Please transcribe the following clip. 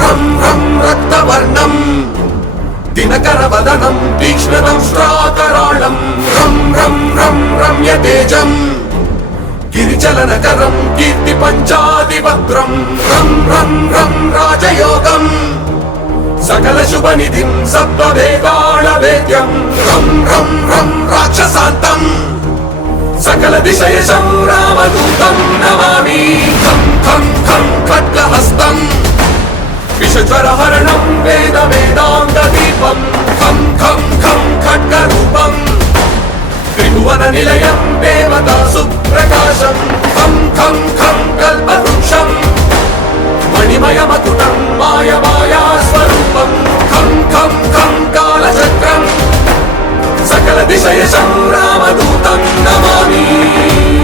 रं रं रक्तवर्णं दिनकरवदनं तीक्ष्णदंष्ट्राकराळं रं रं रं रम्यतेजं गिरिचलनकरं कीर्तिपञ्चादिभद्रं रं रं रं राजयोगं सकलशुभनिधिं सत्त्ववेदालवेद्यं रं रं रं राक्षसान्तं सकलदिशयशं रामदूतं नमामि खं खं खं खड्गहस्तं विषज्वरहरणं वेदवेदान्तदीपं खं खं खं खड्गरूपं त्रिभुवननिलयं देवतासुप्रकाशं खं खं खं कल्पवृक्षं मणिमयमकुटं मायमायास्वरूपं खं खं खं कालचक्रं सकलदिशयशं रामदूतं नमामि।